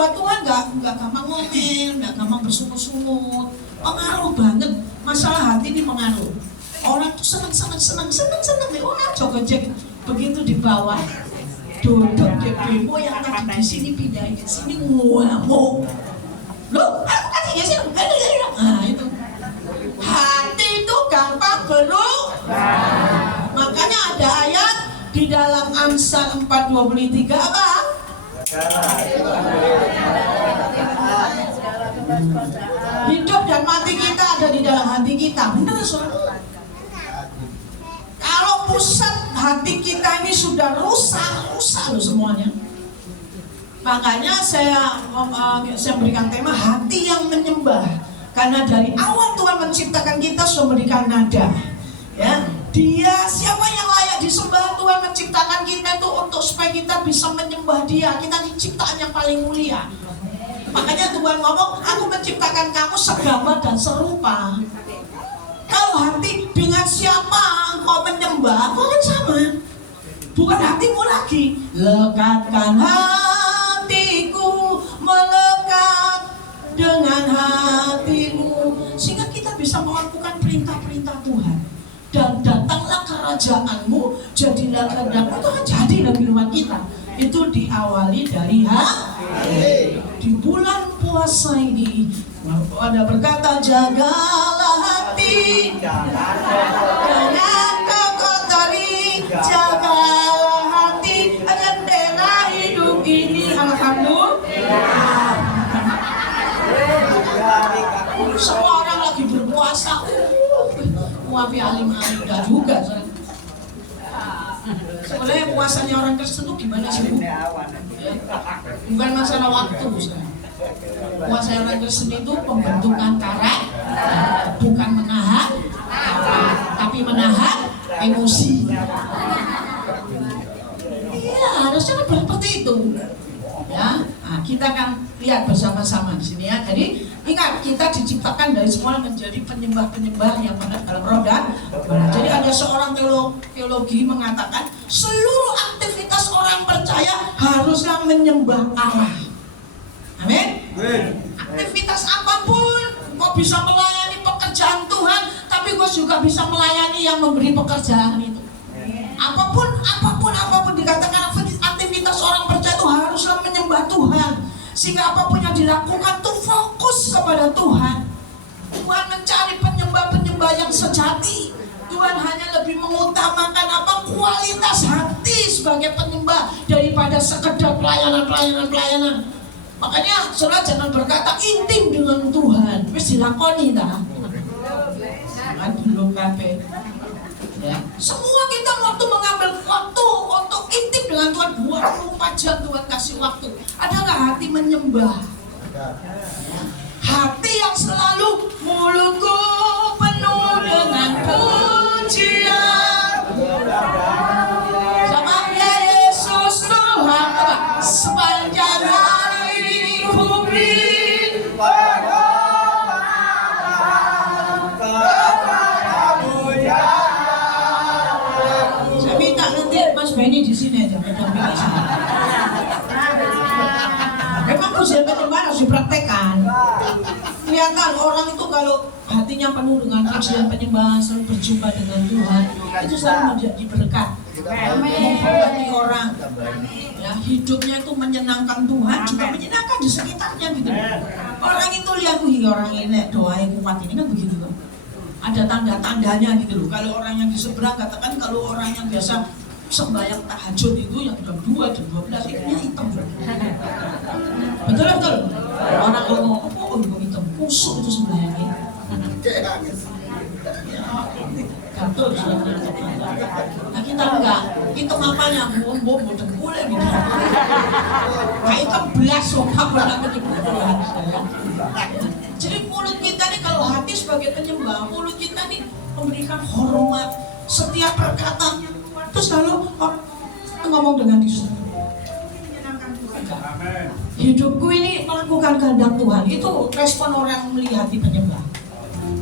menyembah Tuhan nggak gampang ngomel, nggak gampang bersungut-sungut. Pengaruh banget. Masalah hati ini pengaruh. Orang tuh seneng. Wah, joget. Begitu di bawah, duduk di bemo yang tadi di sini pindahin ke sini ngamuk. Loh, aku kan di sini. Nah itu. Hati itu gampang berubah. Makanya ada ayat di dalam Amsal 4:23 apa? Hidup dan mati kita ada di dalam hati kita. Benar, saudara? Kalau pusat hati kita ini sudah rusak loh semuanya. Makanya saya berikan tema hati yang menyembah. Karena dari awal Tuhan menciptakan kita sudah memberikan nada. Ya, Dia siapa yang layak disembah? Tuhan menciptakan kita itu untuk supaya kita bisa menyembah Dia. Kita diciptaan yang paling mulia. Makanya Tuhan ngomong, aku menciptakan kamu segambar dan serupa. Kalau hati dengan siapa engkau menyembah, kau kan sama. Bukan hatimu lagi. Lekatkan hatiku, melekat dengan hatimu, sehingga kita bisa melakukan perintah-perintah Tuhan. Dan datanglah kerajaanmu, jadilah kehendakmu, itu kan jadi dalam kehidupan kita. Itu diawali dari hati. Di bulan puasa ini ada berkata, jagalah hati, jangan kau kotori, jagalah hati, jendela hidup ini. Alhamdulillah. Semua orang lagi berpuasa, wafi alim-alim dah juga. Sebenarnya puasanya orang Kristen itu gimana sih, Bu? Bukan masalah waktu, puasa orang Kristen itu pembentukan karakter, bukan menahan, tapi menahan emosi. Iya, harusnya kan seperti itu. Ya, nah, kita akan lihat bersama-sama di sini ya. Jadi ingat, kita diciptakan dari semula menjadi penyembah-penyembah yang benar dalam roh dan benar. Jadi ada seorang teologi mengatakan seluruh aktivitas orang percaya haruslah menyembah Allah. Amin. Aktivitas apapun, kau bisa melayani pekerjaan Tuhan, tapi kau juga bisa melayani yang memberi pekerjaan itu. Apapun dikatakan aktivitas orang percaya itu haruslah menyembah Tuhan, sehingga apapun yang dilakukan tuh fokus kepada Tuhan. Tuhan mencari penyembah-penyembah yang sejati. Tuhan hanya lebih mengutamakan kualitas hati sebagai penyembah daripada sekedar pelayanan. Makanya saudara jangan berkata intim dengan Tuhan, wis dilakoni ta. Kan belum kabeh. Ya. Semua kita waktu mengambil waktu untuk intim dengan Tuhan, 24 jam Tuhan kasih waktu. Ada nggak hati menyembah? Hati yang selalu mulutku penuh dengan pujian sama Yesus Tuhan sepanjang hari bumi. Mas Benny di sini aja, memang ujian penyembahan harus dipraktekkan. Kelihatan orang itu kalau hatinya penuh dengan ujian penyembahan, selalu berjumpa dengan Tuhan, itu selalu menjadi berkat, memberkati orang. Ya, hidupnya itu menyenangkan Tuhan, juga menyenangkan di sekitarnya gitu. Orang itu lihat, orang ini doa yang kuat ini kan begitu loh. Ada tanda-tandanya gitu loh. Kalau orang yang di seberang katakan, kalau orang yang biasa sembahyang tahajud itu yang jam 2, jam 12 itu hitam. Betul. Orang ngomong apa hitam, kusuk itu sembahyangnya. Betul. Nah kita enggak, hitam apanya? Bom boleh gitu. Kayak hitam belas sopak banget itu. Jadi mulut kita nih, kalau hati sebagai penyembah, mulut kita nih memberikan hormat, setiap perkataannya. Terus lalu orang ngomong dengan diri, hidupku ini melakukan kehendak Tuhan. Itu respon orang melihat di penyembah.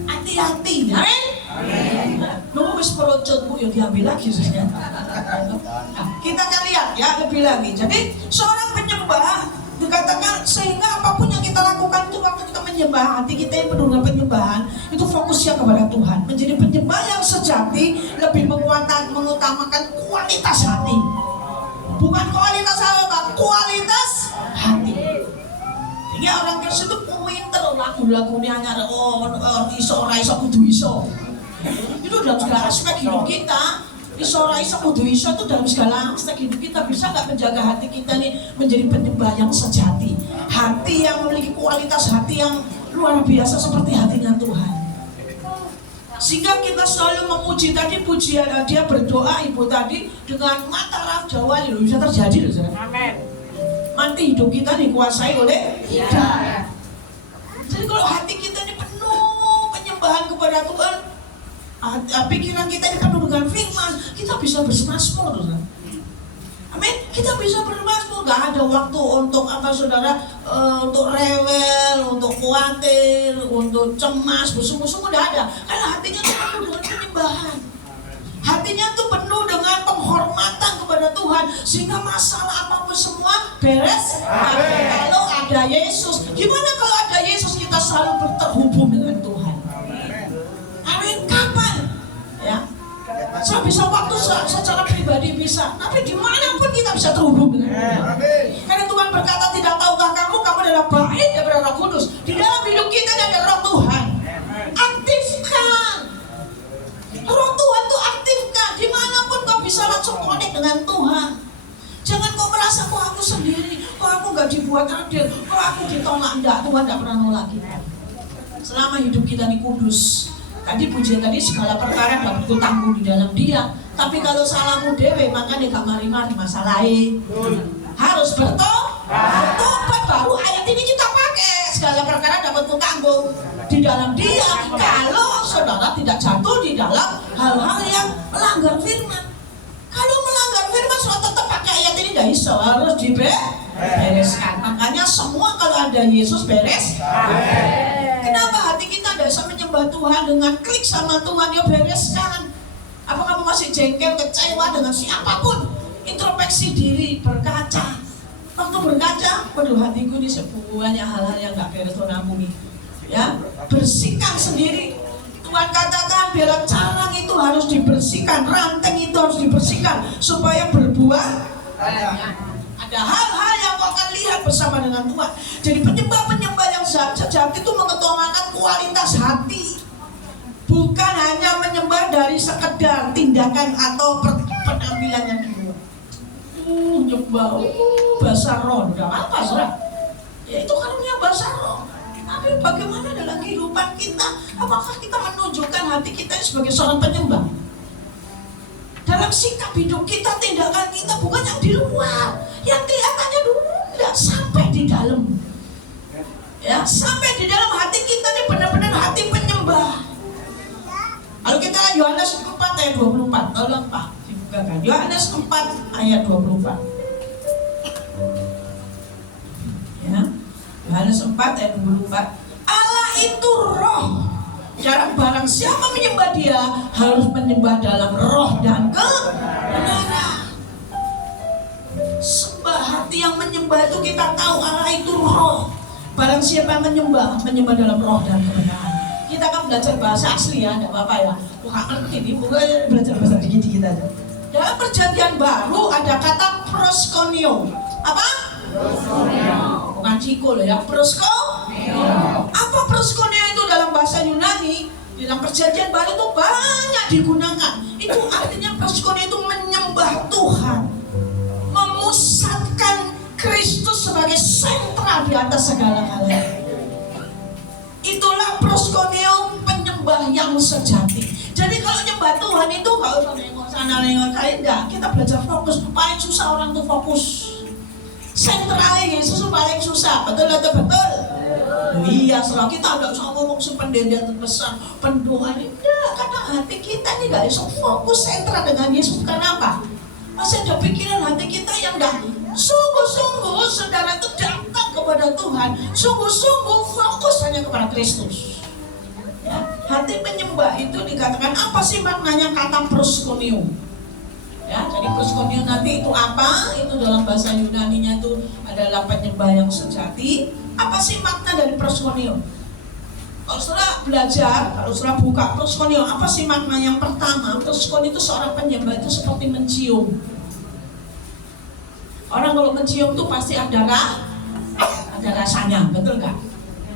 Hati-hati, amin. Nunggu wis perocot Bu, ya diambil lagi saja. Nah, kita akan lihat ya lebih lagi. Jadi seorang penyembah Dikatakan sehingga apapun yang kita lakukan itu waktu kita menyembah, hati kita yang penuh dengan penyembahan itu fokusnya kepada Tuhan. Menjadi penyembah yang sejati lebih mengutamakan kualitas hati, bukan kualitas apa, kualitas hati. Sehingga orang Kristen itu pinter lagu-lagunya hanya iso ora iso kudu iso. Itu dalam segala aspek hidup kita. Iso ora iso kudu iso itu dalam segala aspek hidup kita. Bisa nggak menjaga hati kita nih menjadi penyembah yang sejati, hati yang memiliki kualitas hati yang luar biasa seperti hatinya Tuhan. Sehingga kita selalu memuji tadi pujian dia berdoa ibu tadi dengan mata raf Jawa itu bisa terjadi loh saudara. Amin. Nanti hidup kita dikuasai oleh Dia. Jadi kalau hati kita ini penuh penyembahan kepada Tuhan, pikiran kita ini penuh dengan firman, kita bisa bersemasmur, saudara. Amin. Kita bisa bersemasmur. Gak ada waktu untuk apa saudara, untuk rewel, untuk khawatir, untuk cemas, bersungguh-sungguh gak ada. Karena hatinya itu penuh dengan penyembahan. Hatinya itu penuh dengan penghormatan kepada Tuhan, sehingga masalah apapun semua beres. Kalau ada Yesus, gimana kalau ada Yesus kita selalu terhubung dengan Tuhan? Amin. Kapan? Ya, saya bisa waktu secara pribadi bisa, tapi dimanapun kita bisa terhubung dengan Tuhan. Karena Tuhan berkata, tidak tahukah kamu adalah baik daripada Roh Kudus. Di dalam hidup kita ada Roh Tuhan. Aktifkan Roh Tuhan tuh, aktifkan. Dimanapun kau bisa langsung connect dengan Tuhan. Jangan kau merasa kok aku sendiri, kok aku gak dibuat adil, kok aku ditolak. Enggak, Tuhan gak pernah nolak kita. Selama hidup kita ini kudus. Tadi pujian tadi segala perkara dapat kutanggung di dalam Dia. Tapi kalau salahmu dewe, maka dia gak mari-mari masalahin. Harus bertobat, baru ayat ini kita pakai. Segala perkara dapat kutanggung di dalam Dia. Kalau saudara tidak jatuh di dalam hal-hal yang melanggar firman. Kalau melanggar firman, saudara tetap pakai ayat ini gak bisa, harus dibereskan. Makanya semua kalau ada Yesus beres. Kenapa hati kita tidak bisa menyembah Tuhan dengan klik sama Tuhan? Ya bereskan. Apa kamu masih jengkel, kecewa dengan siapapun? Introspeksi diri, berkaca. Waktu berkaca, waduh hatiku ini banyak hal-hal yang gak beres, Tuhan ampuni. Ya, bersihkan sendiri. Tuhan katakan biar carang itu harus dibersihkan, ranting itu harus dibersihkan supaya berbuah. Ada hal-hal yang kau akan lihat bersama dengan Tuhan. Jadi penyembah-penyembah yang sejati itu mengutamakan kualitas hati, bukan hanya menyembah dari sekedar tindakan atau penampilan yang di luar. Nyembah bahasa roh, udah apa saudara? Ya itu karunia bahasa roh. Tapi bagaimana dalam kehidupan kita? Apakah kita menunjukkan hati kita sebagai seorang penyembah? Dalam sikap hidup kita, tindakan kita bukan yang di luar, yang kelihatannya dulu, tidak sampai di dalam. Ya, sampai di dalam hati kita ini benar-benar hati penyembah. Kalau kita lihat Yohanes 4 ayat 24, tolong Pak dibukakan. Yohanes 4 ayat 24. Ya. Yohanes 4 ayat 24. Allah itu roh. Barang siapa menyembah Dia harus menyembah dalam roh dan kebenaran. Sembah hati yang menyembah itu kita tahu Allah itu roh. Barang siapa menyembah dalam roh dan kebenaran. Kita kan belajar bahasa asli ya, tidak apa-apa ya. Bukan ngerti ini, bukan belajar bahasa dikit-dikit aja. Dalam perjanjian baru ada kata proskonio. Apa? Proskonio. Bukan ciko loh ya, proskonio. Apa proskonio itu dalam bahasa Yunani? Dalam perjanjian baru itu banyak digunakan. Itu artinya proskonio itu menyembah Tuhan, memusatkan Kristus sebagai sentral di atas segala galanya. Itulah proskonio, penyembah yang sejati. Jadi kalau nyembah Tuhan itu gak usah nengok sana nengok kali, enggak. Kita belajar fokus. Paling susah orang tuh fokus. Sentralnya Yesus paling susah. Betul atau betul? Iya, setelah kita enggak usah ngomong sependirian terbesar, pendoa ini enggak. Karena hati kita ini gak bisa fokus sentral dengan Yesus. Kenapa? Masih ada pikiran hati kita yang enggak sungguh-sungguh saudara itu dekat kepada Tuhan, sungguh-sungguh fokus hanya kepada Kristus. Ya, hati penyembah itu dikatakan apa sih maknanya kata proskonio? Ya, Jadi proskuneo nanti itu apa? Itu dalam bahasa Yunani-nya itu adalah penyembah yang sejati. Apa sih makna dari proskuneo? Kalau saudara belajar, kalau saudara buka proskuneo, apa sih makna yang pertama? Proskuneo itu seorang penyembah itu seperti mencium. Orang kalau mencium itu pasti ada rasanya, betul nggak?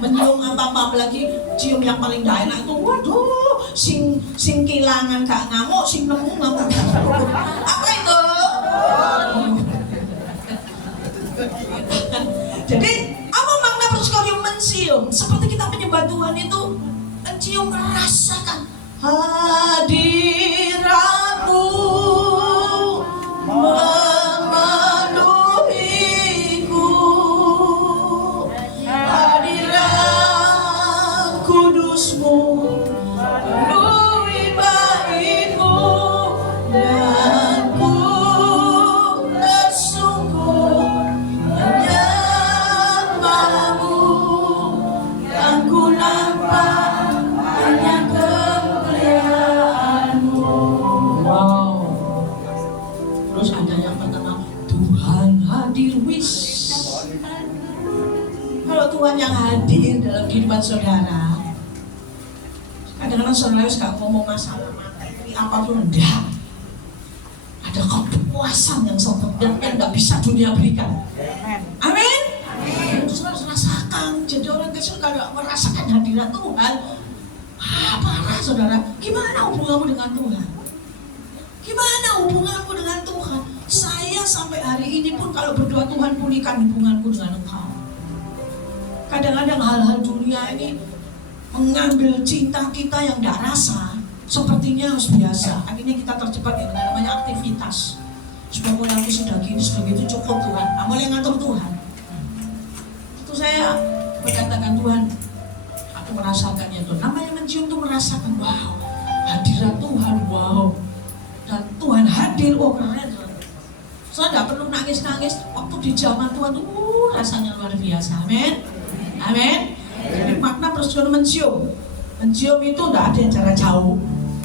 Mencium apa lagi cium yang paling gak enak itu, waduh, sing kilangan gak ngamuk, sing nemu ngamuk. Apa itu? Jadi apa makna proskuneo mencium? Seperti kita menyembah Tuhan itu mencium, merasakan hadiratmu memenuhiku, hadirat kudusmu penuhi baitmu, dan ku tersungkur menyembahmu, yang ku nampak hanya kemuliaanmu. Wow. Terus ada yang pertama, Tuhan hadir wis. Kalau Tuhan yang hadir dalam kehidupan saudara, kadang-kadang saudara gak ngomong masalah materi apapun, enggak. Ada kepuasan yang sebenarnya gak bisa dunia berikan. Amin. Itu saudara rasakan. Jadi orang kecil kalau merasakan hadirat Tuhan, parah saudara. Gimana hubunganmu dengan Tuhan? Gimana hubunganku dengan Tuhan? Saya sampai hari ini pun kalau berdoa, Tuhan pulihkan hubunganku dengan Engkau. Kadang-kadang hal-hal dunia ini mengambil cinta kita yang tidak rasa, sepertinya harus biasa. Akhirnya kita terjebak yang namanya aktivitas. Supaya mulai aku sudah gini, sudah gitu, cukup Tuhan. Mulai ngatur Tuhan. Itu saya berkatakan, Tuhan, aku merasakannya tuh. Namanya mencium tuh merasakan, wow, hadirat Tuhan, wow. Dan Tuhan hadir, oh keren. Saya tidak perlu nangis-nangis. Waktu di zaman Tuhan tuh rasanya luar biasa. Amin. Amin. Jadi makna proskuneo mencium. Mencium itu tidak ada yang cara jauh.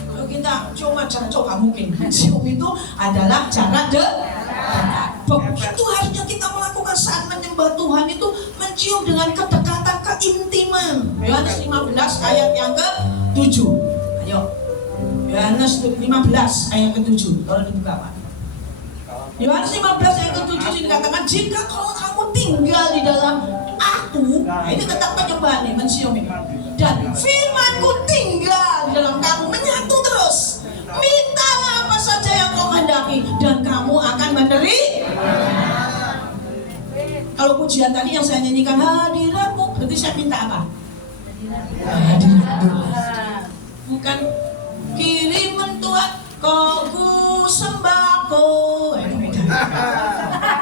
Kalau kita cuma cara jauh gak mungkin. Mencium itu adalah cara dekat. Begitu harusnya kita melakukan saat menyembah Tuhan itu mencium dengan kedekatan, keintiman. Yohanes 15 ayat yang ke-7. Ayo. Yohanes 15 ayat ke-7. Kalau dibuka Pak. Yohanes 15 ayat ke-7 dikatakan, jika kalau kamu tinggal di dalam aku, ini tentang penyembahan nih, mencium ini, dan firmanku tinggal di dalam kamu, menyatu terus. Mintalah apa saja yang kau kehendaki dan kamu akan menerima. Kalau pujian tadi yang saya nyanyikan hadiratmu, berarti saya minta apa? Hadirat Tuhan. Bukan kiriman Tuhan, kau ku sembako.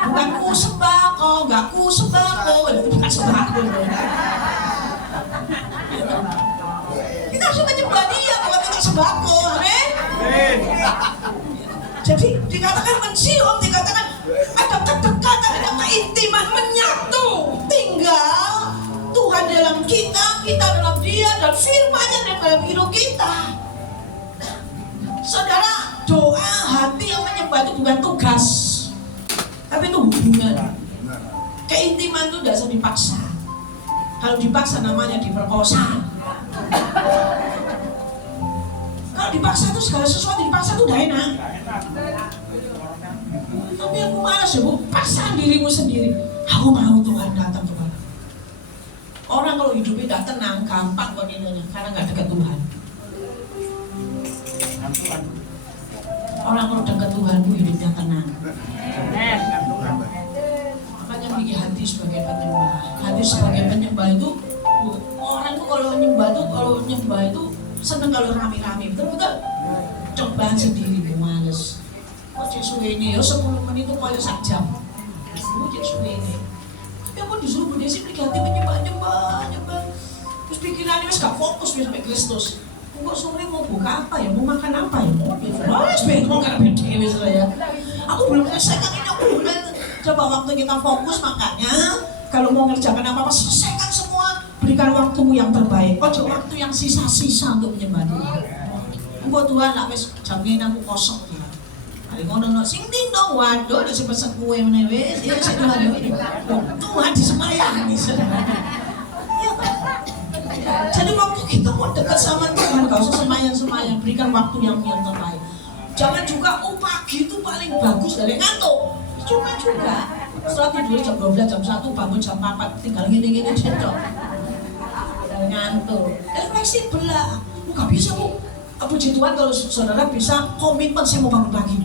Bukan ku sembako, enggak ku sembako. Itu bukan sembako. Kita harus menyembah Dia, bukan kita sembako. Amin. Jadi dikatakan mencium, dikatakan ada kedekatan, ada keintiman, menyatu, tinggal Tuhan dalam kita, kita dalam Dia, dan firman-Nya dalam hidup kita. Saudara, doa hati yang menyembah itu bukan tugas, tapi itu hubungan. Keintiman itu tidak bisa dipaksa. Kalau dipaksa namanya diperkosa. Kalau dipaksa itu segala sesuatu dipaksa itu udah enak. Tapi aku malas ya Bu, paksa dirimu sendiri. Aku mau Tuhan datang kepada. Orang kalau hidupnya tidak tenang, gampang kok nilainya, karena nggak dekat Tuhan. Orang kalau dekat Tuhan itu hidupnya tenang. Makanya memiliki hati sebagai penyembah. Hati sebagai penyembah itu, orang itu kalau menyembah itu seneng kalau rame-rame, betul-betul. Cobaan sendiri, males. Kok cek suwe ini ya 10 menit itu kaya sak jam. Kok cek suwe ini. Tapi aku disuruh Bu Desi memiliki hati menyembah. Terus pikirannya wis gak fokus sampai Kristus. Kok sore mau buka apa ya, mau makan apa ya, mau sebenarnya mau gak beda misalnya. Aku belum selesaikan ini, aku belum. Coba waktu kita fokus, makanya kalau mau ngerjakan apa-apa selesaikan semua, berikan waktumu yang terbaik. Ojo waktu yang sisa-sisa untuk menyembah Tuhan. Engkau Tuhan nak wis jam ini aku kosong ya. Hari ngono sing dong waduh ada sing pesen kue meneh wis ya sing Tuhan disemayani saudara. Ya kan? Jadi waktu kita mau dekat sama Tuhan gak usah sembahyang, berikan waktu yang terbaik. Jangan juga pagi itu paling bagus dari ngantuk. Cuma juga setelah tidur jam 12, jam 1, bangun jam 4, tinggal gini-gini cedok dari ngantuk. Fleksibel lah, lu gak bisa bu. Puji Tuhan kalau saudara bisa komitmen saya mau bangun pagi.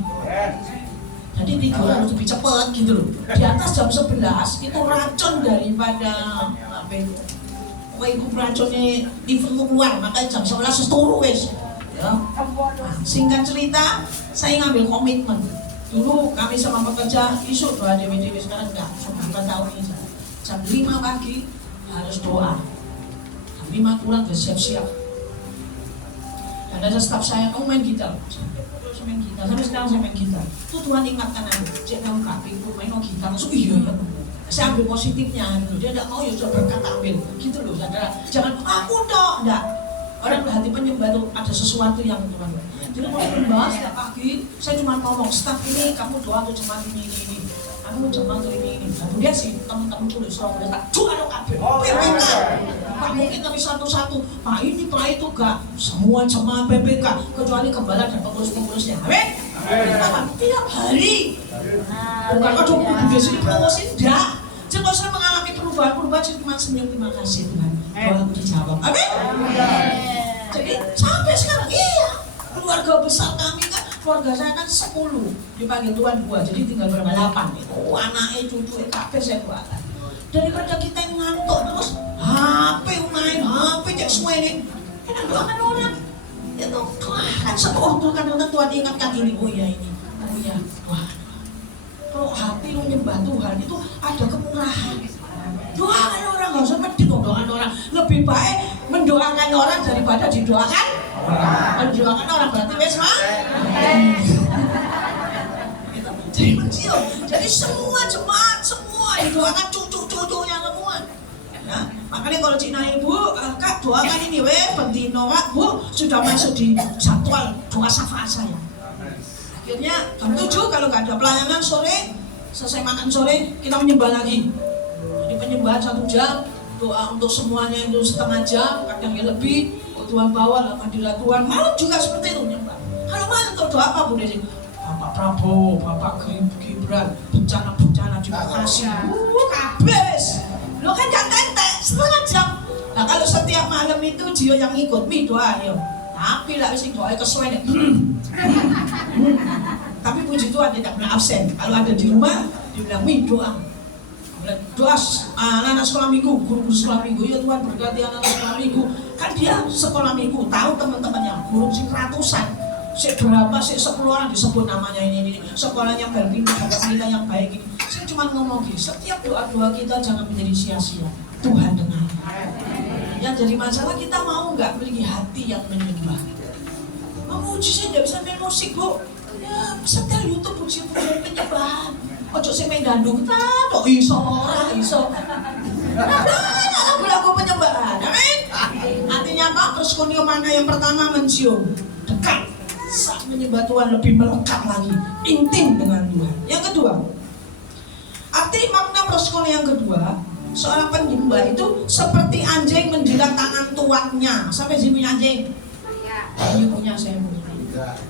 Jadi tidur harus lebih cepat gitu loh. Di atas jam 11 itu racun daripada apa itu? Ibu racunnya di keluar, makanya jam 11 turu wes. Ya. Singkat cerita, saya ngambil komitmen. Dulu kami sama pekerja isu doa dewi-dewi, sekarang enggak, bukan tahun ini. Jam 5 pagi harus doa. Jam 5 pulang udah siap-siap. Dan ada staf saya, kamu main gitar. Saya main gitar, sampai sekarang saya main gitar. Itu Tuhan ingatkan aku, cek kamu kaping, main gitar, langsung iya ya. Saya ambil positifnya, dia tidak mau ya sudah berkata ambil, gitu loh saudara. Jangan aku dong, enggak. Orang berhati penyembah itu ada sesuatu yang Tuhan. Jadi kalau menyembah setiap pagi, saya cuma ngomong, staf ini kamu doa untuk jemaat ini. Kamu jemaat ini. Kemudian sih teman-teman tulis surat mereka, doa dong kabel, PPK. Pak mungkin tapi satu-satu, Pak ini, Pak itu gak. Semua jemaat PPK, kecuali gembala dan pengurus-pengurusnya. Amin? Tiap hari. Bukan kok dong di sini promosi, enggak. Jadi kalau saya mengalami perubahan, saya cuma senyum, terima kasih Tuhan. Doaku dijawab. Amin? Jadi sampai sekarang, iya. Keluarga besar kami kan, keluarga saya kan 10, dipanggil Tuhan 2, jadi tinggal berapa? 8 itu. Anaknya, cucunya, kabeh saya doakan. Daripada kita yang ngantuk terus, HP main, HP cek semua ini. Kita doakan orang. Itu kan satu waktu kadang-kadang Tuhan ingatkan ini, oh iya ini, oh iya Tuhan. Kalau hati lu menyembah Tuhan itu ada kemurahan. Doakan orang, gak usah medit doakan orang. Lebih baik mendoakan orang daripada didoakan orang. Mendoakan orang berarti wes mah. Jadi semua jemaat, semua didoakan cucu-cucunya semua. Ya, makanya kalau Cina ibu, Kak doakan ini bentino Kak, Bu sudah masuk di jadwal doa syafaat saya. Akhirnya jam 7 kalau nggak ada pelayanan sore, selesai makan sore kita menyembah lagi. Jadi penyembahan 1 jam, doa untuk semuanya itu setengah jam, kadang ya lebih. Oh, Tuhan bawa hadirat Tuhan. Malam juga seperti itu menyembah. Kalau malam untuk doa apa Bu Desi? Bapak Prabowo, Bapak Gibran, bencana juga kasih. Kabes. Lo kan gak tentek setengah jam. Nah kalau setiap malam itu dia yang ikut mi doa ya. Tapi lah sing doa kesuwen. Tapi puji Tuhan tidak pernah absen. Kalau ada di rumah, dia bilang mi doa. Doa anak-anak sekolah minggu, guru-guru sekolah minggu. Ya Tuhan berkati anak-anak sekolah minggu. Kan dia sekolah minggu, tahu teman-temannya, guru sing ratusan. Berapa sih 10 orang disebut namanya ini. Sekolahnya berpindah, kita yang baik ini. Saya cuma ngomong gini, setiap doa-doa kita jangan menjadi sia-sia. Tuhan dengar. Yang jadi masalah kita mau nggak memiliki hati yang menyembah. Memuji saya tidak bisa main musik Bu. Ya setel YouTube puji penyembahan. Ojo sing main dandung kok iso ora iso. Lagu-lagu penyembahan. Amin. Artinya apa? Personil mana yang pertama mencium dekat. Saat menyembah Tuhan lebih melekat lagi, intim dengan Tuhan. Yang kedua, arti makna proskon yang kedua, seorang penyembah itu seperti anjing menjilat tangan tuannya. Sampai sini punya anjing? Ini punya saya punya.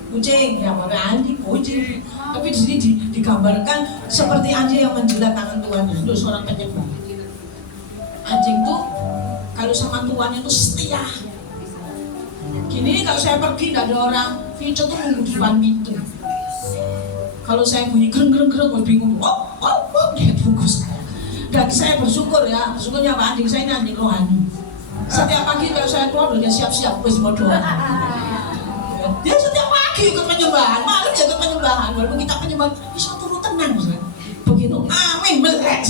Kucing, ya boleh anjing, kucing. Tapi di sini digambarkan seperti anjing yang menjilat tangan tuannya. Itu seorang penyembah. Anjing itu kalau sama tuannya itu setia. Gini kalau saya pergi tidak ada orang, Vico tuh nunggu di depan pintu. Kalau saya bunyi gereng-gereng, gue bingung. Dia tunggu saya. Dan saya bersyukur ya, bersyukurnya Pak anjing saya ini anjing rohani. Setiap pagi kalau saya keluar dia siap-siap, wis mau doa. Dia setiap pagi ikut penyembahan, malam dia ikut penyembahan. Walaupun kita penyembahan, bisa turun tenang. Begitu, amin, melek.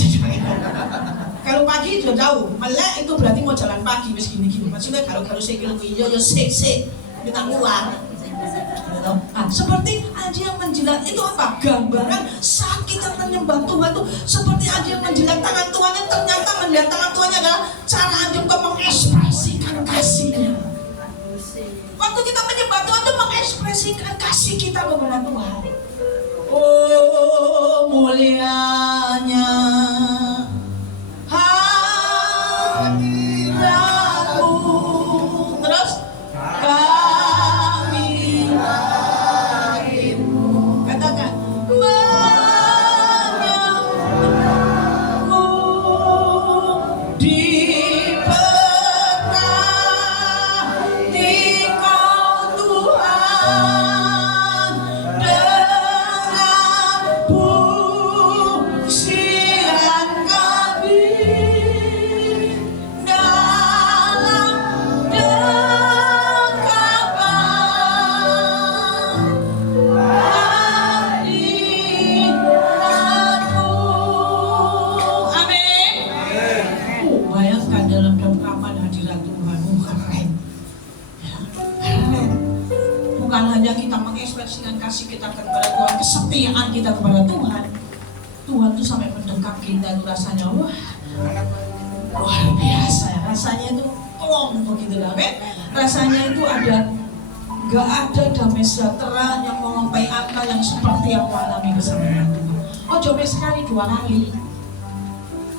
Kalau pagi sudah jauh, melek itu berarti mau jalan pagi, wis gini-gini. Maksudnya kalau saya bilang iya, ya sik, kita keluar. Nah, seperti anjing yang menjilat itu apa? Gambaran saat kita menyembah Tuhan itu seperti anjing yang menjilat tangan Tuhan yang ternyata menjilat tangan Tuhan adalah cara anjing untuk mengekspresikan kasihnya. Waktu kita menyembah Tuhan itu mengekspresikan kasih kita kepada Tuhan. Oh mulianya hadiratmu. Terus kami katakan menyembahmu, diberkati Kau Tuhan dengan pujian kami dalam dekapan hadiratmu. Amin. Bayangkan dalam dekapan hadirat Tuhan, keren. Ya, keren. Bukan hanya kita mengekspresikan kasih kita kepada Tuhan, kesetiaan kita kepada Tuhan. Tuhan tuh sampai mendekat kita tuh rasanya wah luar biasa. Rasanya itu plong begitu lah, rasanya itu gak ada damai sejahtera yang melampaui akal yang seperti yang alami bersama Tuhan. Oh coba sekali 2 kali,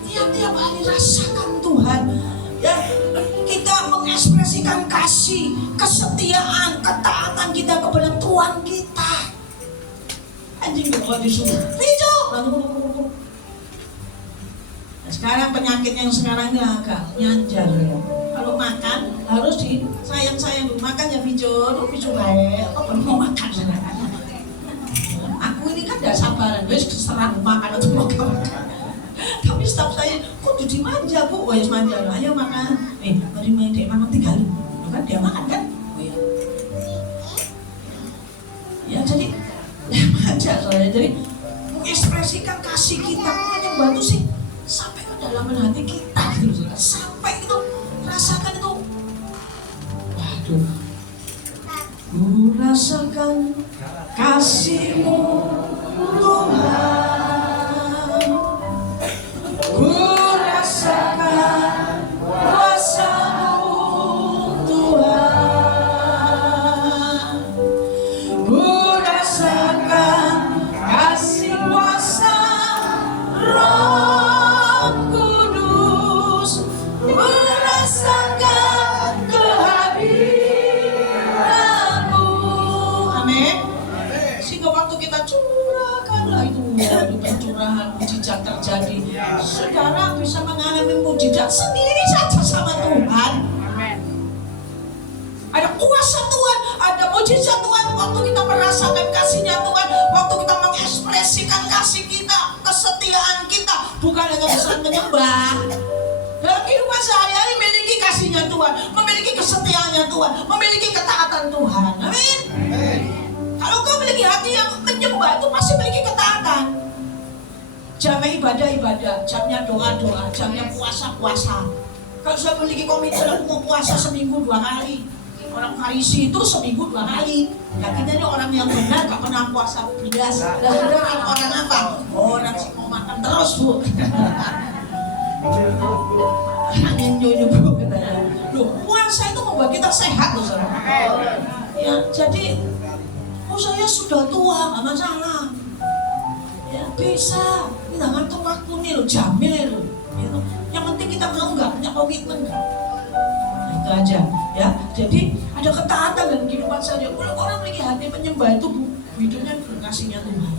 tiap-tiap hari rasakan Tuhan. Ya, kita mengekspresikan kasih, kesetiaan, ketaatan kita kepada Tuhan kita. Anjing kalau disuruh, Rijo. Nah, sekarang penyakitnya yang sekarang ini agak nyanjar. Kalau makan harus disayang-sayang dulu. Makan ya Rijo, Rijo baik. Kok belum mau makan sekarang? Aku ini kan gak sabaran, wis serang makan atau makan. Tapi staf saya, kok jadi manja Bu? Oh ya manja, ayo makan. Mari main dek makan 3 kali. Kan dia makan kan? Oh ya. Ya jadi manja soalnya. Jadi mengekspresikan kasih kita, menyembah itu sih sampai ke dalam hati kita gitu. Sampai itu rasakan itu. Waduh. Ku rasakan kasih-Mu Tuhan. Ku rasakan kuasa-Mu Tuhan. Ku rasakan kasih kuasa Roh Kudus. Ku rasakan kehadiran-Mu. Amin. Sehingga waktu kita curahkanlah itu pencurahan mujizat terjadi. Saudara bisa mengalami mujizat sendiri saja sama Tuhan. Ada kuasa Tuhan, ada mujizat Tuhan waktu kita merasakan kasih-Nya Tuhan, waktu kita mengekspresikan kasih kita, kesetiaan kita, bukan hanya bisa menyembah. Dalam kehidupan sehari-hari memiliki kasih-Nya Tuhan, memiliki kesetiaannya Tuhan, memiliki ketaatan Tuhan. Amin. Kalau kau memiliki hati yang menyembah itu pasti memiliki ketaatan. Jamnya ibadah-ibadah, jamnya doa-doa, jamnya puasa-puasa. Kalau saya memiliki komitmen aku mau puasa seminggu 2 kali. Orang Farisi itu seminggu 2 kali. Ya kita ini orang yang benar gak pernah puasa belas. Dan orang apa? Orang sih mau makan terus Bu. Nyonya Bu katanya. Loh puasa itu membuat kita sehat loh saudara. Ya jadi saya sudah tua gak masalah. Ya bisa. Ini ngatur waktu nih loh, jamnya loh. Gitu. Yang penting kita mau nggak punya komitmen kan? Nah, itu aja ya. Jadi ada ketaatan dalam kehidupan saya. Kalau orang memiliki hati penyembah itu hidupnya kasihnya Tuhan.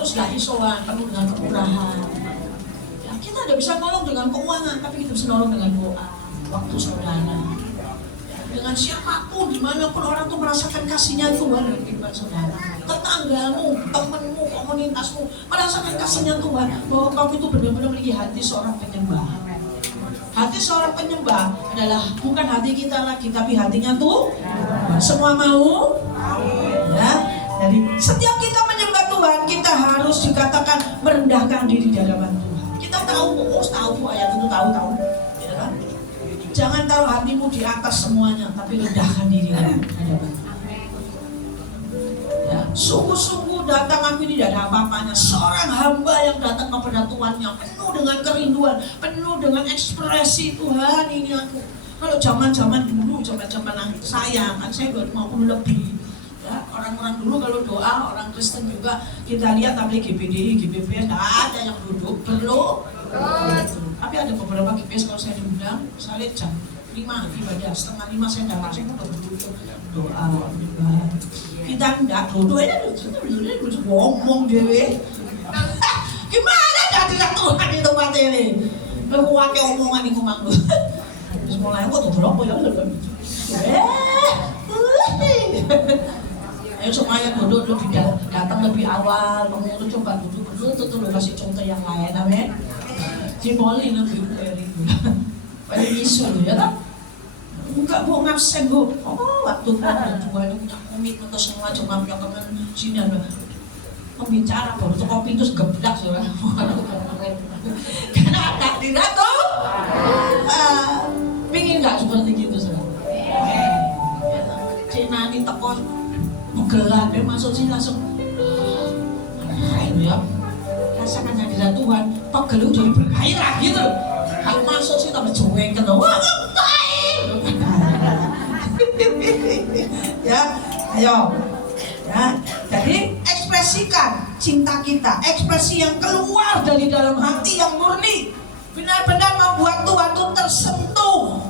Terus gak isolan, penuh dengan kemurahan. Ya, kita tidak bisa nolong dengan keuangan, tapi kita bisa nolong dengan doa, waktu saudara. Ya, dengan siapapun, dimanapun orang tuh merasakan kasihnya Tuhan dalam kehidupan saudara. Tetanggamu, temanmu, komunitasmu merasakan kasihnya Tuhan bahwa kamu itu benar-benar memiliki hati seorang penyembah. Hati seorang penyembah adalah bukan hati kita lagi, tapi hatinya tuh semua mau. Ya, jadi setiap kita menyembah Tuhan, kita harus dikatakan merendahkan diri di hadapan Tuhan. Kita tahu, tahu ayat itu tahu, ya kan? Jangan taruh hatimu di atas semuanya, tapi rendahkan diri di hadapan Tuhan. Ya, sungguh-sungguh datang aku ini tidak ada apa-apanya. Seorang hamba yang datang kepada Tuhan yang penuh dengan kerinduan, penuh dengan ekspresi Tuhan ini aku. Kalau zaman-zaman dulu, zaman-zaman saya kan saya 2050 lebih. Ya, orang-orang dulu kalau doa, orang Kristen juga kita lihat tabligh GPDI, GBP, tidak ada yang duduk, perlu. Tapi ada beberapa GPS kalau saya diundang, saya lihat jam 5 ibadah, setengah 5 saya datang, saya udah duduk doa. Kita enggak duduk aja, duduk ngomong dewe. Gimana jadi Tuhan di tempat ini? Pakai omongan di rumah lu. Terus mulai kok tuh apa ya? Ayo supaya duduk lebih datang lebih awal, kamu itu coba duduk dulu tuh kasih contoh yang lain, amin. Dimoli lebih dari pada isu ya kan? Enggak bu ngabsen bu. Oh waktu dua ini punya komitmen untuk semua cuma punya teman sini ada pembicara baru tuh kopi itu geblak soalnya. Karena ada tidak tuh. Pingin nggak seperti gitu saudara? Cina ini teko begelan dia masuk sini langsung ya rasakan hadirat Tuhan pegel jadi bergairah gitu kalau masuk sih tambah cuek gitu wah ya ayo ya jadi ekspresikan cinta kita, ekspresi yang keluar dari dalam hati yang murni benar-benar membuat Tuhan itu tersentuh.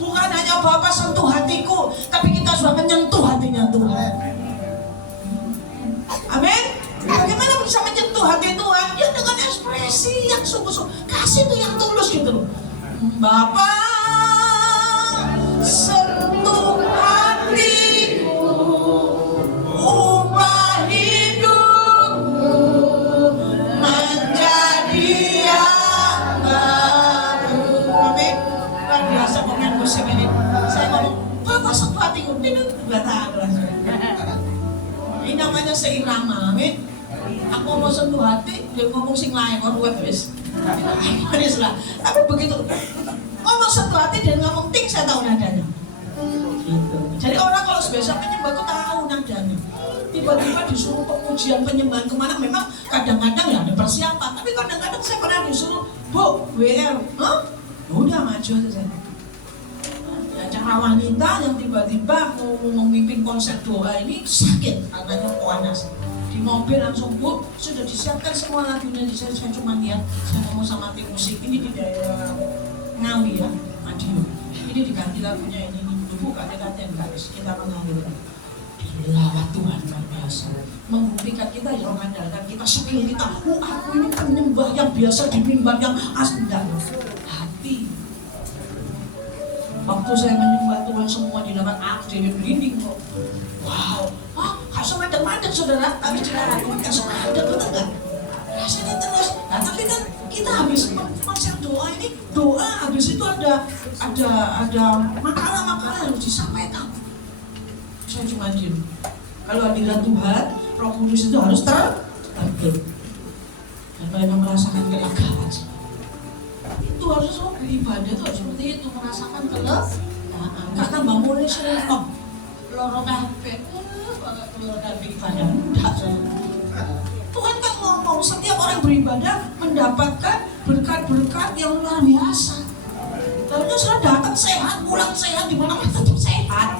Bukan hanya Bapak sentuh hatiku, tapi kita sudah menyentuh hatinya Tuhan. Amin. Bagaimana bisa menyentuh hati Tuhan? Ya dengan ekspresi yang sungguh-sungguh, kasih itu yang tulus gitu loh. Bapak sentuh hatiku, ubah hidupku menjadi yang baru. Amin. Luar biasa pemain musik ini. Saya ngomong, Bapak sentuh hatiku, ini nggak tahu langsung. Ini namanya seirama, amin. Aku mau sentuh hati, dia ngomong sing lain, orang web wis. Lah. Tapi begitu ngomong sentuh hati dan ngomong ting, saya tahu nadanya. Gitu. Jadi orang kalau biasa penyembah itu tahu nadanya. Tiba-tiba disuruh pengujian penyembahan kemana, memang kadang-kadang ya ada persiapan. Tapi kadang-kadang saya pernah disuruh, Bu, WR, udah maju aja saya. Acara wanita yang tiba-tiba mau memimpin konser doa ini sakit, anaknya panas. Di mobil langsung, Bu, sudah disiapkan semua lagunya. Saya cuma lihat, saya ngomong sama tim musik ini di daerah Ngawi ya, Madiun. Ini diganti lagunya ini dulu, kata-kata yang garis kita mengalir. Lawat Tuhan luar biasa, membuktikan kita yang mengandalkan kita skill kita. Aku ini penyembah yang biasa di mimbar yang asli hati. Waktu saya menyembah Tuhan semua di dalam aku jadi merinding kok. Wow, kasih madem-madem saudara, tapi tidak kasih madem betul nggak? Rasanya terus. Nah tapi kan kita habis konser doa ini, doa habis itu ada makalah-makalah yang harus disampaikan. Saya cuma diam. Kalau hadirat Tuhan, Roh Kudus itu harus terbentuk. Dan mereka merasakan kelegaan. Itu harus beribadah itu harus seperti itu, merasakan kelegaan. Gak tambah mulai selengkong. Lorong kabeh, lorong kabeh ibadah. Tuhan kan ngomong setiap orang beribadah mendapatkan berkat-berkat yang luar biasa. Lalu sudah datang sehat, pulang sehat, di mana tetap sehat.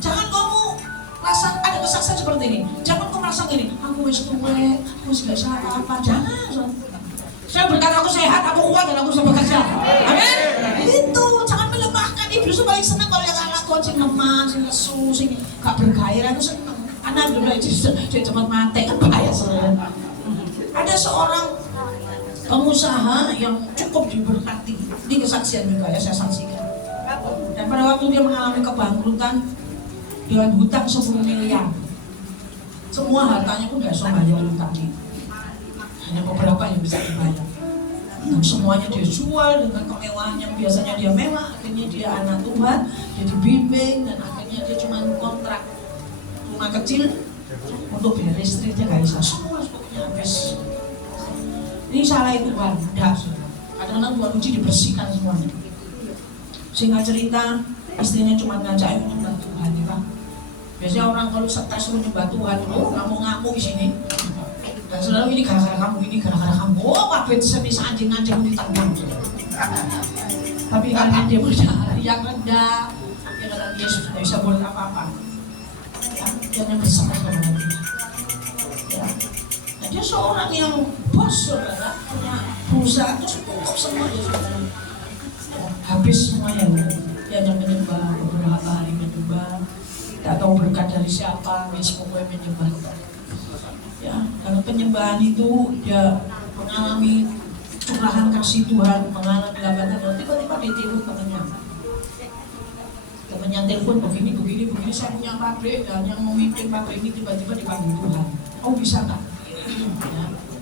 Jangan kamu rasa ada kesaksian seperti ini. Jangan kamu merasa gini, aku wis tuwek, aku wis gak salah apa. Jangan. Saya berkata aku sehat, aku kuat dan aku bisa bekerja. Amin. Itu jangan melemahkan. Iblis paling senang kalau yang ngelakuin sing lemah, sing lesu, sing gak bergairah itu senang. Anak dulu jadi cepat mati kan bahaya sebenarnya. Ada seorang pengusaha yang cukup diberkati di kesaksian juga ya saya saksikan. Dan pada waktu dia mengalami kebangkrutan dengan hutang 10 miliar, semua hartanya pun gak bisa bayar hutangnya. Hanya beberapa yang bisa dibayar. Dan semuanya dia jual dengan kemewahan yang biasanya dia mewah. Akhirnya dia anak Tuhan, dia dibimbing dan akhirnya dia cuma kontrak rumah kecil untuk bayar listriknya gak bisa. Semua pokoknya habis. Ini salah Tuhan, enggak. Kadang-kadang Tuhan uji dibersihkan semuanya. Singkat cerita, istrinya cuma ngajak menyembah Tuhan ya Pak. Biasanya orang kalau stres menyembah Tuhan, ngamuk-ngamuk di sini. Dan saudara ini gara-gara kamu, ini gara-gara kamu. Oh, kabeh sebisa anjing-anjing ditendang. Tapi karena dia punya hati yang rendah, dia kata Yesus tidak bisa buat apa-apa. ya, yang berserah kepada Tuhan. Ya. Nah, dia seorang yang bos, saudara, punya perusahaan terus tutup semua ya, saudara. Ya, habis semuanya, dia hanya menyembah beberapa hari menyembah, tidak tahu berkat dari siapa, pokoknya menyembah. Ya, dalam penyembahan itu dia mengalami curahan kasih Tuhan, mengalami lambatan, tiba-tiba ditiru temannya telepon begini, saya punya pabrik dan yang memimpin pabrik ini tiba-tiba dipanggil Tuhan. Oh bisa nggak? Ya,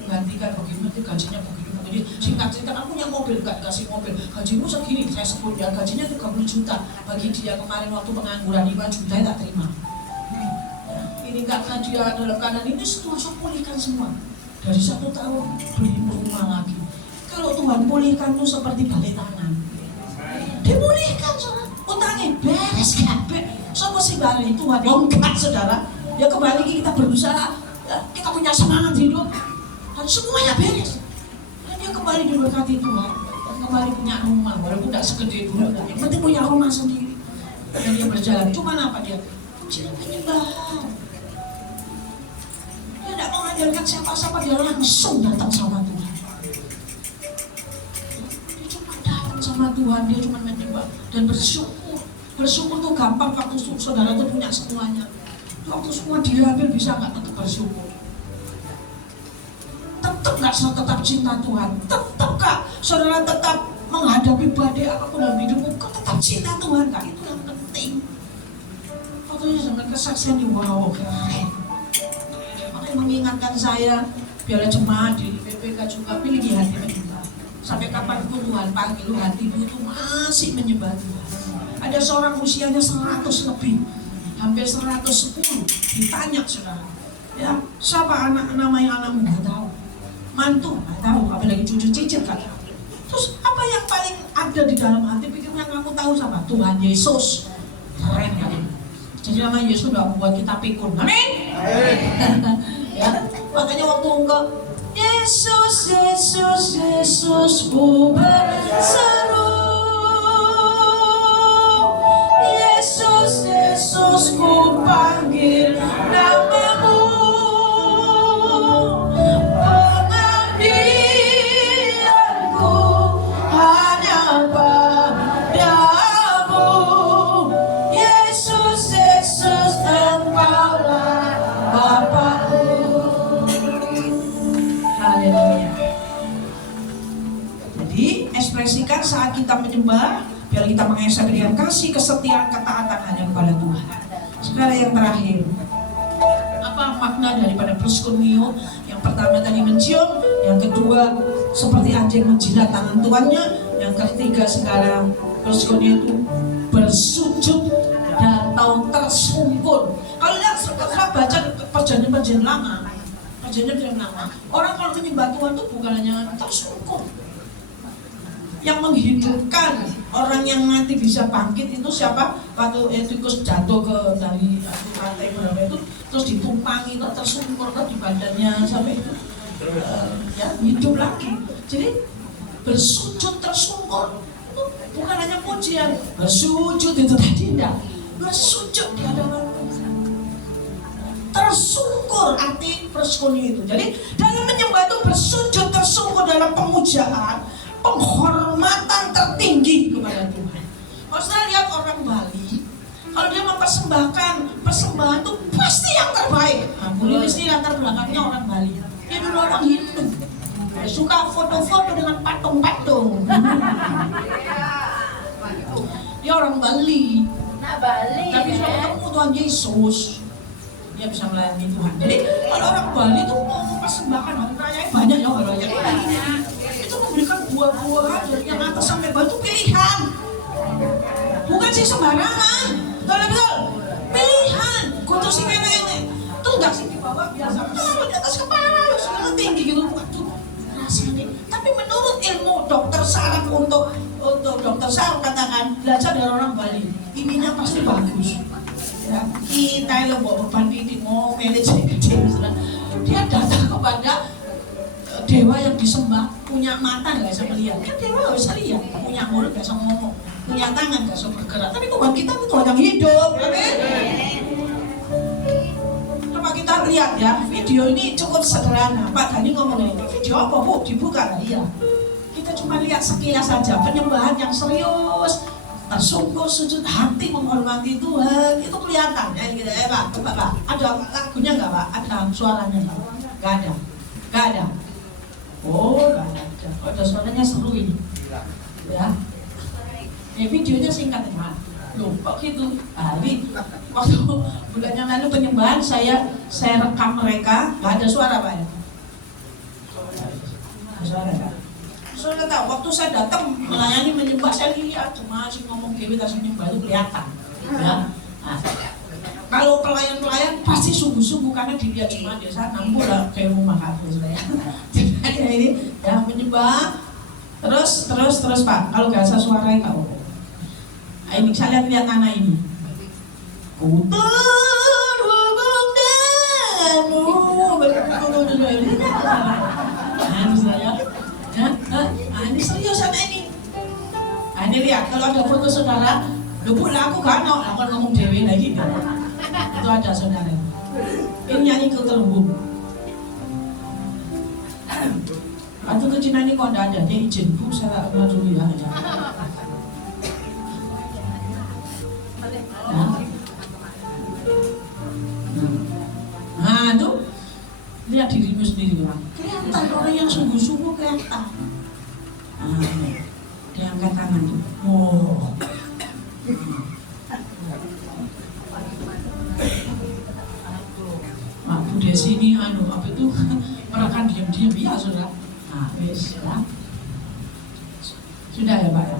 gantikan begini, gajinya begini. Singkat cerita, aku punya mobil, gak kasih mobil. Gajimu segini, saya sebut ya, gajinya 30 juta. Bagi dia kemarin waktu pengangguran 5 juta tak terima. Ya, ini karena dia dalam keadaan ini setelah pulihkan semua. Dari 1 tahun beli rumah lagi. Kalau Tuhan pulihkan itu seperti balik tangan. Dipulihkan saudara. Utangnya beres kabeh. Sopo sih balik Tuhan? Oh enggak saudara. Ya kembali kita berusaha, ya, kita punya semangat hidup dan semuanya beres. Dan dia kembali diberkati Tuhan. Dan kembali punya rumah walaupun tidak segede dulu. Yang penting punya rumah sendiri. Dan dia berjalan. Cuma apa dia? Pujian penyembahan. Dia tidak mengajarkan siapa-siapa, dia langsung datang sama Tuhan. Dia cuma datang sama Tuhan, dia cuma menyembah dan bersyukur. Bersyukur tuh gampang waktu saudara tuh punya semuanya. Waktu semua diambil bisa nggak tetap bersyukur? Tetap nggak tetap cinta Tuhan? Tetap nggak saudara tetap menghadapi badai apapun dalam hidupmu? Tetap cinta Tuhan nggak? Itu yang penting. Waktu itu zaman kesaksian di wow keren. Makanya mengingatkan saya biar jemaat di PPK juga miliki hati menyembah. Sampai kapanpun Tuhan panggil hatimu itu masih menyembah Tuhan. Ada seorang usianya 100 lebih, hampir 110, ditanya saudara, ya siapa namanya anakmu? Nggak tahu. Mantu? Nggak tahu. Apalagi cucu cicit kan? Terus apa yang paling ada di dalam hati pikirmu yang kamu tahu sama? Tuhan Yesus. Keren kan? Jadi nama Yesus udah membuat kita pikun. Amin. Ya, makanya waktu engkau Yesus, Yesus, Yesus ku berseru, Yesus, Yesus ku panggil namamu, pengabdianku hanya padamu, Yesus, Yesus engkaulah Bapakku. Haleluya. Jadi ekspresikan saat kita menyembah, biar kita mengekspresikan kasih, kesetiaan, ketaatan hanya kepada Tuhan. Sekarang yang terakhir, apa makna daripada proskuneo? Yang pertama tadi mencium, yang kedua seperti anjing menjilat tangan tuannya, yang ketiga sekarang proskuneo itu bersujud atau tersungkur. Kalau lihat setelah baca perjanjian lama, orang kalau menyembah Tuhan itu bukan hanya tersungkur. Yang menghidupkan orang yang nanti bisa bangkit itu siapa? Waktu Etikus jatuh ke dari lantai berapa itu, terus ditumpangi, tersungkur di badannya sampai itu ya hidup lagi. Jadi bersujud tersungkur itu bukan hanya pujian, bersujud itu tadi enggak, bersujud di hadapan tersungkur arti perskoni itu. Jadi dalam menyembah itu bersujud tersungkur dalam pemujaan, penghormatan tertinggi kepada Tuhan. Kalau saya lihat orang Bali, kalau dia mempersembahkan persembahan itu pasti yang terbaik. Nah, boleh di sini latar belakangnya orang Bali. Dia dulu orang Hindu, dia suka foto-foto dengan patung-patung. Dia orang Bali. Nah, Bali. Tapi sudah ketemu Tuhan Yesus, dia bisa melayani Tuhan. Jadi kalau orang Bali itu mau mempersembahkan hari raya banyak ya orang raya. Itu memberikan buah-buahan dari yang atas sampai bawah itu pilihan, bukan sih sembarangan. Betul, pilihan. Kutu si nenek itu nggak sih di bawah biasa, kalau di atas kepala segala tinggi gitu. Waduh, rasanya. Tapi menurut ilmu dokter saraf, untuk dokter saraf katakan belajar dari orang Bali, ininya pasti bagus. Ya, kita yang bawa beban ini mau manajemen dia datang kepada dewa yang disembah, punya mata nggak bisa melihat, kan dewa nggak bisa lihat, punya mulut nggak bisa ngomong, punya tangan nggak bisa bergerak, tapi Tuhan kita itu Tuhan yang hidup, amin. Saudara lihat ya, video ini cukup sederhana. Pak Dhani ngomong ini, video apa Bu? Dibuka lah, iya. Kita cuma lihat sekilas saja, penyembahan yang serius, tersungkur, sujud hati, menghormati Tuhan, itu kelihatan. Gitu. Pak, coba Pak, ada lagunya nggak Pak? Ada suaranya nggak? Nggak ada, nggak ada. Oh, nggak ada. Oh, ada suaranya seru ini. Ya, videonya singkat ya. Loh, kok gitu? Ini waktu bulan yang lalu penyembahan saya rekam mereka, nggak ada suara Pak ya? Suara Pak. Saudara tahu, waktu saya datang melayani menyembah, saya lihat cuma si ngomong Dewi tas menyembah itu kelihatan. Ya. Nah, kalau pelayan-pelayan pasti sungguh-sungguh karena dilihat cuma dia saat nampul lah kayak rumah kafe saya. Jadi ini ya menyembah terus Pak. Kalau nggak ada suaranya tahu. Nah, ini saya lihat anak ini. Terhubung denganmu. Saya. Ini serius anak ini. Nah, ini lihat kalau ada foto saudara, lupa lah aku kan ngomong Dewi lagi. Itu ada saudara. Ini nyanyi ke terhubung. Waktu kecil ini kok tidak ada, dia izin bu saya maju ya. Nah itu lihat dirimu sendiri orang. Kelihatan orang yang sungguh-sungguh kelihatan. Dia angkat tangan tuh. Oh. Pak Bu Desi ini apa itu merekam diam-diam ya sudah. Nah, wes ya. Sudah ya Pak ya.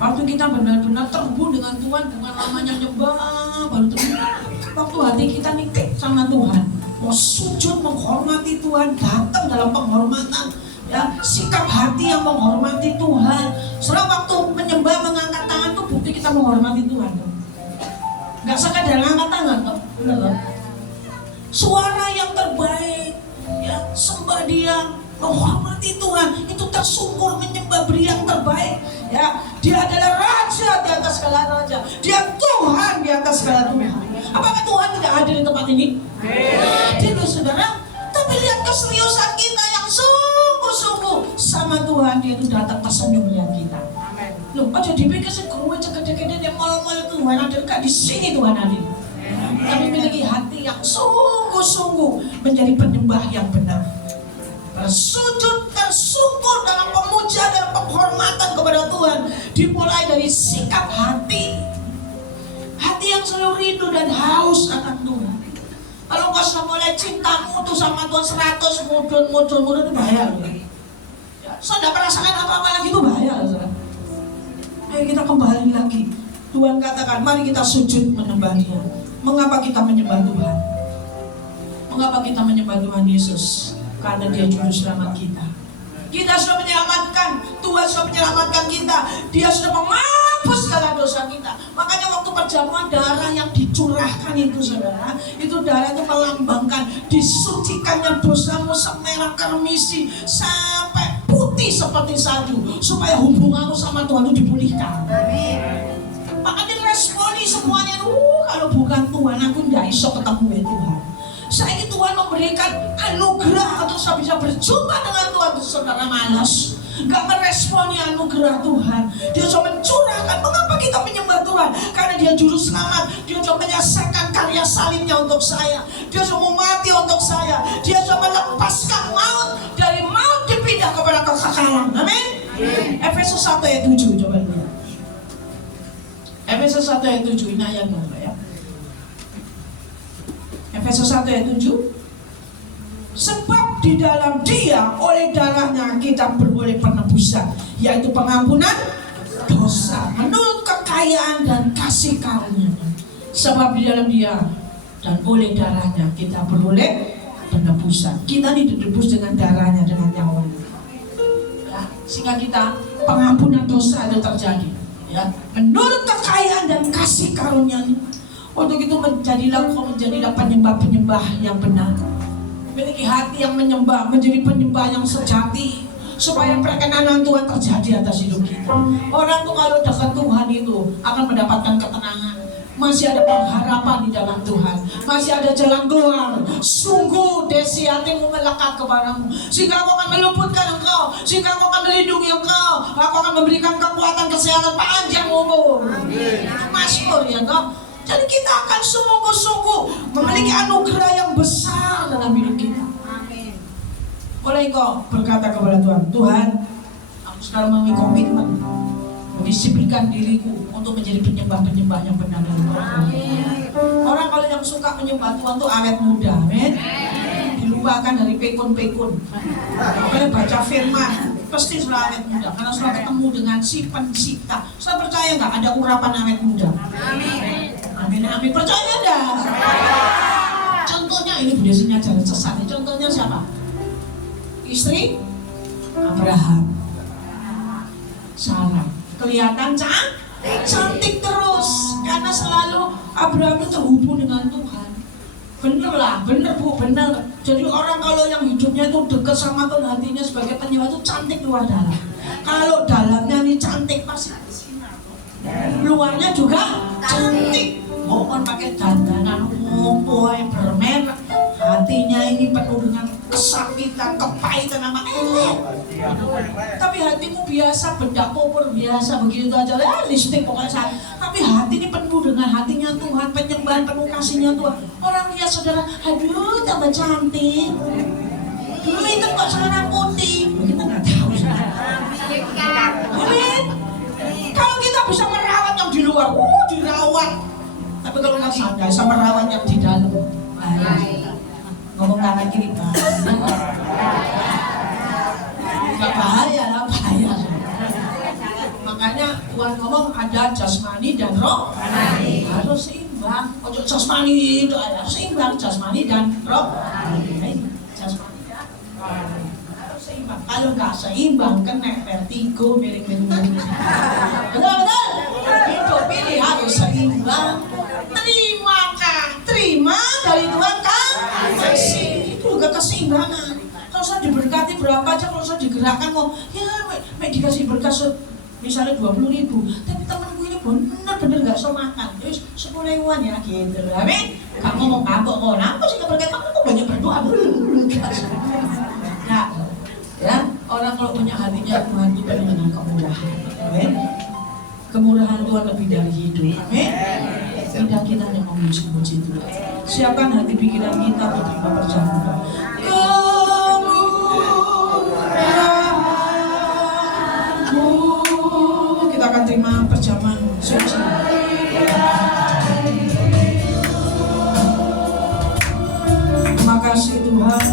Waktu kita benar-benar terhubung dengan Tuhan, bukan namanya nyembah baru terhubung. Waktu hati kita nikah sama Tuhan, mau sujud menghormati Tuhan, datang dalam penghormatan, ya sikap hati yang menghormati Tuhan. Setelah waktu menyembah mengangkat tangan itu bukti kita menghormati Tuhan. Gak sekadar angkat tangan, benar. Suara yang terbaik, ya sembah Dia, menghormati Tuhan, itu tersungkur menyembah beri yang terbaik. Ya, Dia adalah Raja di atas segala raja. Dia Tuhan di atas segala Tuhan. Apakah Tuhan tidak hadir di tempat ini? Hadir loh saudara. Tapi lihat keseriusan kita yang sungguh-sungguh sama Tuhan. Dia itu datang tersenyum melihat kita. Loh, aja dipikir gue cek-cek dia mal-mal Tuhan hadir kan di sini Tuhan hadir. Kami memiliki hati yang sungguh-sungguh menjadi penyembah yang benar. Bersujud, tersungkur dalam pemuja dan penghormatan kepada Tuhan. Dimulai dari sikap hati. Hati yang selalu rindu dan haus akan Tuhan. Kalau kau sudah mulai cintamu tuh sama Tuhan 100 mudun itu bahaya. Ya, saya tidak merasakan apa-apa lagi itu bahaya. Ayo kita kembali lagi. Tuhan katakan, mari kita sujud menyembah Dia. Mengapa kita menyembah Tuhan? Mengapa kita menyembah Tuhan Yesus? Karena Dia juru selamat kita. Kita sudah menyelamatkan, Tuhan sudah menyelamatkan kita. Dia sudah menghapus segala dosa kita. Makanya waktu perjamuan darah yang dicurahkan itu saudara, itu darah itu melambangkan disucikannya dosamu semerah karmisi sampai putih seperti salju, supaya hubunganmu sama Tuhan itu dipulihkan. Amin. Makanya responi semuanya, kalau bukan Tuhan aku tidak bisa ketemu dengan Tuhan. Saya ini Tuhan memberikan anugerah untuk saya bisa berjumpa dengan Tuhan. Saudara malas, gak meresponi anugerah Tuhan. Dia cuma mencurahkan. Mengapa kita menyembah Tuhan? Karena Dia juru selamat. Dia cuma menyelesaikan karya salibnya untuk saya. Dia cuma mati untuk saya. Dia cuma melepaskan maut. Dari maut dipindah kepada kekekalan. Amin. Efesus 1 ayat 7 coba lihat. Efesus 1 ayat 7 ini ayat berapa ya? Efesus 1 ayat 7. Sebab di dalam Dia oleh darahnya kita beroleh penebusan, yaitu pengampunan dosa menurut kekayaan dan kasih karunia. Sebab di dalam Dia dan oleh darahnya kita beroleh penebusan. Kita ini ditebus dengan darahnya, dengan nyawanya. Ya, sehingga kita pengampunan dosa itu terjadi. Ya, menurut kekayaan dan kasih karunia. Untuk itu menjadilah penyembah-penyembah yang benar. Memiliki hati yang menyembah, menjadi penyembah yang sejati, supaya perkenanan Tuhan terjadi atas hidup kita. Orang tuh kalau dekat Tuhan itu akan mendapatkan ketenangan. masih ada pengharapan di dalam Tuhan, masih ada jalan keluar. Sungguh Desi, hatimu melekat kepadamu, sehingga aku akan meluputkan engkau, sehingga aku akan melindungi engkau, aku akan memberikan kekuatan, kesehatan, panjang umur. Mazmur ya kau. Jadi kita akan sungguh-sungguh memiliki anugerah yang besar dalam hidup kita. Oleh engkau berkata kepada Tuhan, Tuhan, aku sekarang memiliki komitmen mendisiplinkan diriku untuk menjadi penyembah-penyembah yang benar dan benar. Orang kalau yang suka menyembah Tuhan tuh awet muda, amin. Dilupakan dari pekun-pekun. Makanya baca firman pasti sudah awet muda, karena sudah ketemu dengan si pencipta. Sudah percaya nggak ada urapan awet muda? Amin, amin. Percaya nggak? Contohnya ini budesinya jalan sesat. Contohnya siapa? Istri Abraham, Sarah. Kelihatan cantik terus karena selalu Abraham itu terhubung dengan Tuhan. Bener lah, bener bu, bener. Jadi orang kalau yang hidupnya itu dekat sama Tuhan, hatinya sebagai penyembah itu cantik luar dalam. Kalau dalamnya ini cantik pasti bersinar. Luarnya juga cantik. Mohon pakai dandanan yang bermerek, hatinya ini penuh dengan kesakitan, kepahitan, sama tapi hatimu biasa, bedak popor biasa begitu aja, listrik pokoknya. Tapi hati ini penuh dengan hatinya Tuhan, penyembahan penuh kasihnya Tuhan. Orang lihat saudara, aduh tambah cantik, dulu itu kok celana putih, kita nggak tahu. Amin. Kalau kita bisa merawat yang di luar, dirawat. Tapi kalau nggak sadar sama merawat yang di dalam, ngomong kanan kiri nggak bahaya lah, bahaya. Makanya Tuhan ngomong ada jasmani dan roh, harus seimbang. Ojo jasmani itu harus seimbang, jasmani dan roh. Jasmani dan harus seimbang. Kalau nggak seimbang kena vertigo, miring-miring. Betul. Hidup ini harus seimbang. Terima dari Tuhan kan? Kasih itu juga keseimbangan. Kalau saya diberkati berapa aja, kalau saya digerakkan mau ya dikasih berkat misalnya 20.000, tapi temanku ini bener-bener gak bisa makan, terus 10.000-an ya gitu. Amin. Kamu mau kapok kok, kenapa sih berkat kamu kok banyak berdoa? Nah, ya orang kalau punya hatinya Tuhan itu penuh dengan kemurahan. Amin. Kemurahan Tuhan lebih dari hidup. Amin. Tidak kita yang memuji-muji Tuhan. Siapkan hati pikiran kita untuk terima perjamuan. Kita akan terima perjamuan suci. Terima kasih Tuhan.